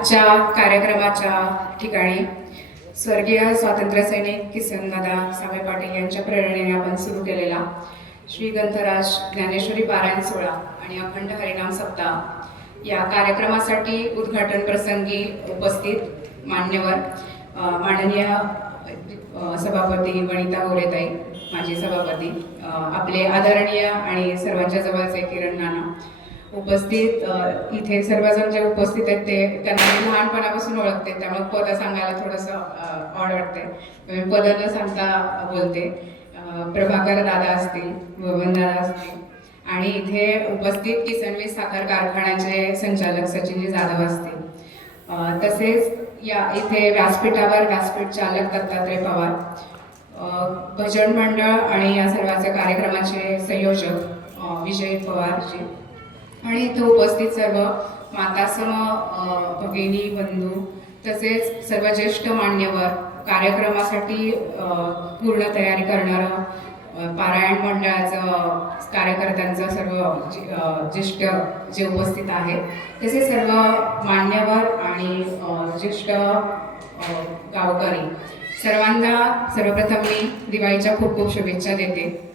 आजच्या कार्यक्रमाच्या ठिकाणी स्वर्गीय स्वातंत्र्य सैनिक किसनदादा सावे पाटील यांच्या प्रेरणेने आपण सुरू केलेला श्री ग्रंथराज ज्ञानेश्वरी पारायण सोहळा आणि अखंड हरिनाम सप्ताह या कार्यक्रमासाठी उद्घाटन प्रसंगी उपस्थित मान्यवर माननीय सभापती वनिता गोरेताई माजी सभापती आपले आदरणीय आणि सर्वांच्या जवळचे किरण नाना उपस्थित इथे सर्वजण जे उपस्थित आहेत ते त्यांना लहानपणापासून ओळखते त्यामुळे पद सांगायला थोडंसं ऑड वाटते. म्हणजे पद न सांगता बोलते. प्रभाकर दादा असतील बबन दादा असतील. आणि इथे उपस्थित किसनवीस साखर कारखान्याचे संचालक सचिनजी जाधव असतील. तसेच या इथे व्यासपीठावर व्यासपीठ चालक दत्तात्रय पवार. भजन मंडळ आणि या सर्वांच्या कार्यक्रमाचे संयोजक विजय पवारजी. आणि इथे उपस्थित सर्व मातासम भगिनी बंधू तसेच सर्व ज्येष्ठ मान्यवर कार्यक्रमासाठी पूर्ण तयारी करणारं पारायण मंडळाचं कार्यकर्त्यांचं सर्व ज्येष्ठ जे उपस्थित आहेत तसे सर्व मान्यवर आणि ज्येष्ठ गावकरी सर्वांना सर्वप्रथम मी दिवाळीच्या खूप खूप शुभेच्छा देते.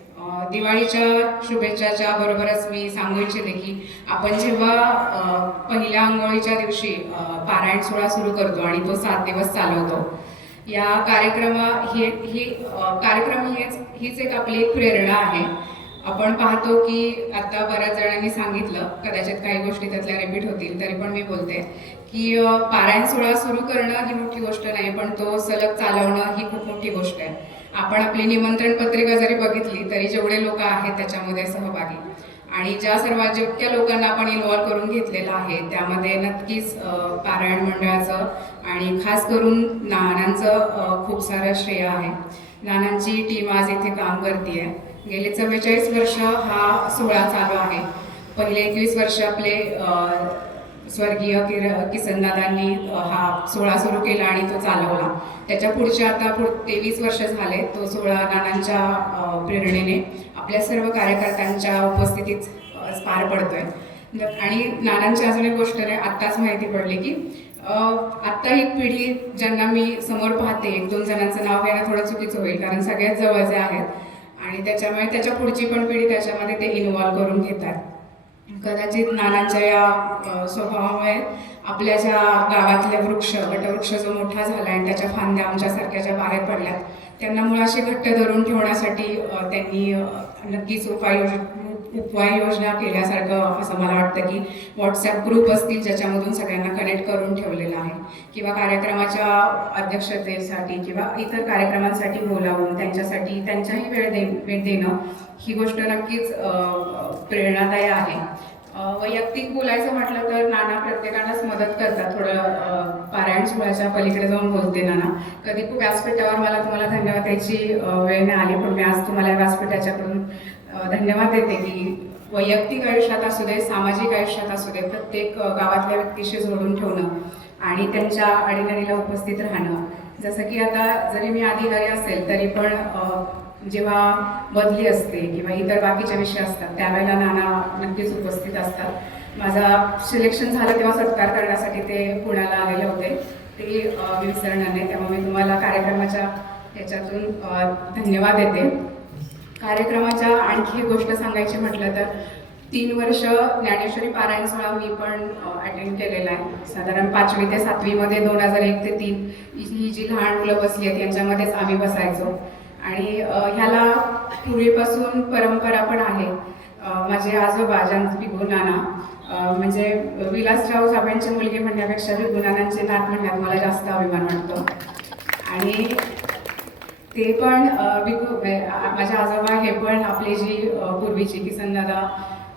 दिवाळीच्या शुभेच्छाच्या बरोबरच मी सांगू इच्छिते की आपण जेव्हा पहिल्या आंघोळीच्या दिवशी पारायण सोहळा सुरू करतो आणि तो सात दिवस चालवतो या कार्यक्रमा हे ही कार्यक्रम हेच हीच एक आपली एक प्रेरणा आहे. आपण पाहतो की आता बऱ्याच जणांनी सांगितलं कदाचित काही गोष्टी त्यातल्या रिपीट होतील तरी पण मी बोलते की पारायण सोहळा सुरू करणं ही मोठी गोष्ट नाही पण तो सलग चालवणं ही खूप मोठी गोष्ट आहे. आपण आपली निमंत्रण पत्रिका जरी बघितली तरी जेवढे लोक आहेत त्याच्यामध्ये सहभागी. आणि ज्या सर्व जितक्या लोकांना आपण इन्व्हॉल्व करून घेतलेलं आहे त्यामध्ये नक्कीच पारायण मंडळाचं आणि खास करून नानांचं खूप सारं श्रेय आहे. नानांची टीम आज इथे काम करते गेले चव्वेचाळीस वर्ष हा सोहळा चालू आहे. पहिले एकवीस वर्ष आपले स्वर्गीय किर किसनदादांनी हा सोहळा सुरू केला आणि तो चालवला. त्याच्या पुढच्या आता पुढ तेवीस वर्ष झाले तो सोहळा नानांच्या प्रेरणेने आपल्या सर्व कार्यकर्त्यांच्या उपस्थितीत पार पडतोय. आणि नानांची अजून एक गोष्ट नाही आत्ताच माहिती पडली की आत्ता एक पिढी ज्यांना मी समोर पाहते एक दोन जणांचं नाव घेणं थोडं चुकीचं होईल कारण सगळ्यात जवळचे आहेत. आणि त्याच्यामुळे त्याच्या पुढची पण पिढी त्याच्यामध्ये ते इन्व्हॉल्व करून घेतात. कदाचित नानांच्या या स्वभावामुळे आपल्या ज्या गावातले वृक्ष वटवृक्ष जो मोठा झाला आणि त्याच्या फांद्या आमच्यासारख्या ज्या बाहेर पडल्यात त्यांना मुळाशी घट्ट धरून ठेवण्यासाठी त्यांनी नक्कीच उपाय नक्कीच उपाययोजना केल्यासारखं असं मला वाटतं की व्हॉट्सॲप ग्रुप असतील ज्याच्यामधून सगळ्यांना कनेक्ट करून ठेवलेलं आहे. किंवा कार्यक्रमाच्या अध्यक्षतेसाठी किंवा इतर कार्यक्रमांसाठी बोलावून त्यांच्यासाठी त्यांच्याही वेळ दे वेळ देणं ही गोष्ट नक्कीच प्रेरणादायी आहे. वैयक्तिक बोलायचं म्हटलं तर नाना प्रत्येकालाच मदत करतात थोडं पारायण सोहळ्याच्या पलीकडे जाऊन बोलते नाना. कधी व्यासपीठावर मला तुम्हाला धन्यवाद द्यायची वेळ मिळाली पण मी आज तुम्हाला या व्यासपीठाच्याकडून धन्यवाद देते की वैयक्तिक आयुष्यात असू दे सामाजिक आयुष्यात असू दे प्रत्येक गावातल्या व्यक्तीशी जोडून ठेवणं आणि त्यांच्या अडीनडीला उपस्थित राहणं. जसं की आता जरी मी अधिकारी असेल तरी पण जेव्हा बदली असते किंवा इतर बाकीच्या विषय असतात त्यावेळेला नाना नक्कीच उपस्थित असतात. माझा सिलेक्शन झालं तेव्हा सत्कार करण्यासाठी ते पुण्याला आलेले होते. ते मी विसरणार नाही त्यामुळे मी तुम्हाला कार्यक्रमाच्या याच्यातून धन्यवाद देते. कार्यक्रमाच्या आणखी एक गोष्ट सांगायची म्हटलं तर तीन वर्ष ज्ञानेश्वरी पारायण सोहळा मी पण अटेंड केलेला आहे. साधारण पाचवी ते सातवीमध्ये दोन हजार एक ते तीन ही जी लहान मुलं बसली आहेत यांच्यामध्येच आम्ही बसायचो. आणि ह्याला पूर्वीपासून परंपरा पण आहे. माझे आजोबा ज्यांचं बिगू नाना म्हणजे विलासराव साहेबांची मुलगी म्हणण्यापेक्षा बिगू नानांचे नात म्हणण्यात मला जास्त अभिमान वाटतो. आणि ते पण विकू माझ्या आजोबा हे पण आपली जी अ, पूर्वीची किसनदादा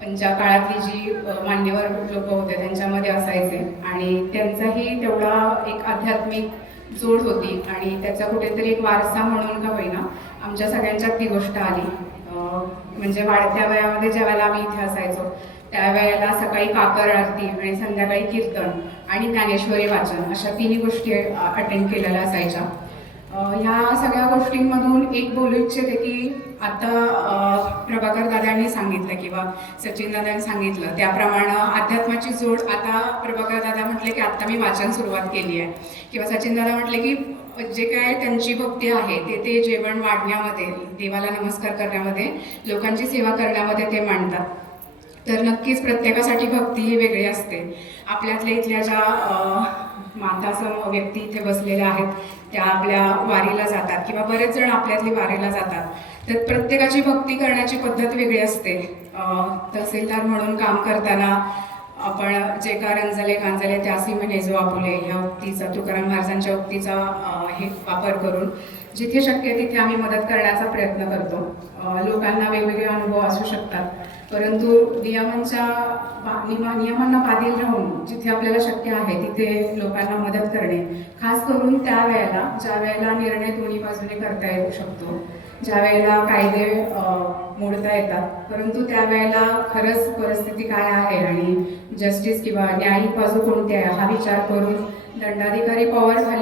त्यांच्या काळातली जी अ, मान्यवर लोक होते त्यांच्यामध्ये असायचे. आणि त्यांचाही तेवढा एक आध्यात्मिक जोड होती आणि त्याचा कुठेतरी एक वारसा म्हणून का होईना आमच्या सगळ्यांच्यात ती गोष्ट आली. म्हणजे वाढत्या वयामध्ये ज्या वेळेला आम्ही इथे असायचो त्यावेळेला सकाळी काकर आरती आणि संध्याकाळी कीर्तन आणि ज्ञानेश्वरी वाचन अशा तिन्ही गोष्टी अटेंड केलेल्या असायच्या. ह्या सगळ्या गोष्टींमधून एक बोलू इच्छिते की आता प्रभाकर दादांनी सांगितलं किंवा सचिन दादांनी सांगितलं. त्याप्रमाणे अध्यात्माची जोड आता प्रभाकर दादा म्हटले की आता मी वाचन सुरुवात केली आहे. किंवा सचिन दादा म्हटले की जे काय त्यांची भक्ती आहे ते ते जेवण वाढण्यामध्ये देवाला नमस्कार करण्यामध्ये लोकांची सेवा करण्यामध्ये ते मांडतात. तर नक्कीच प्रत्येकासाठी भक्ती ही वेगळी असते. आपल्यातल्या इथल्या ज्या माता सम व्यक्ती इथे बसलेल्या आहेत. त्या आपल्या वारीला जातात किंवा बरेच जण आपल्यातली वारीला जातात. तर प्रत्येकाची भक्ती करण्याची पद्धत वेगळी असते. तहसीलदार म्हणून काम करताना आपण जे का रंजले गांजले त्यासी म्हणे आपुले ह्या उक्तीचा तुकाराम महाराजांच्या उक्तीचा हे वापर करून जिथे शक्य तिथे आम्ही मदत करण्याचा प्रयत्न करतो. लोकांना वेगवेगळे अनुभव असू शकतात. परंतु नियमांच्या नियमा नियमांना बाधील राहून जिथे आपल्याला शक्य आहे तिथे लोकांना मदत करणे. खास करून त्या वेळेला ज्या वेळेला निर्णय दोन्ही बाजूने करता येऊ शकतो. ज्या वेळेला कायदे मोडता येतात. परंतु त्यावेळेला खरंच परिस्थिती काय आहे आणि जस्टिस किंवा न्यायिक बाजू कोणती आहे हा विचार करून दंडाधिकारी पॉवर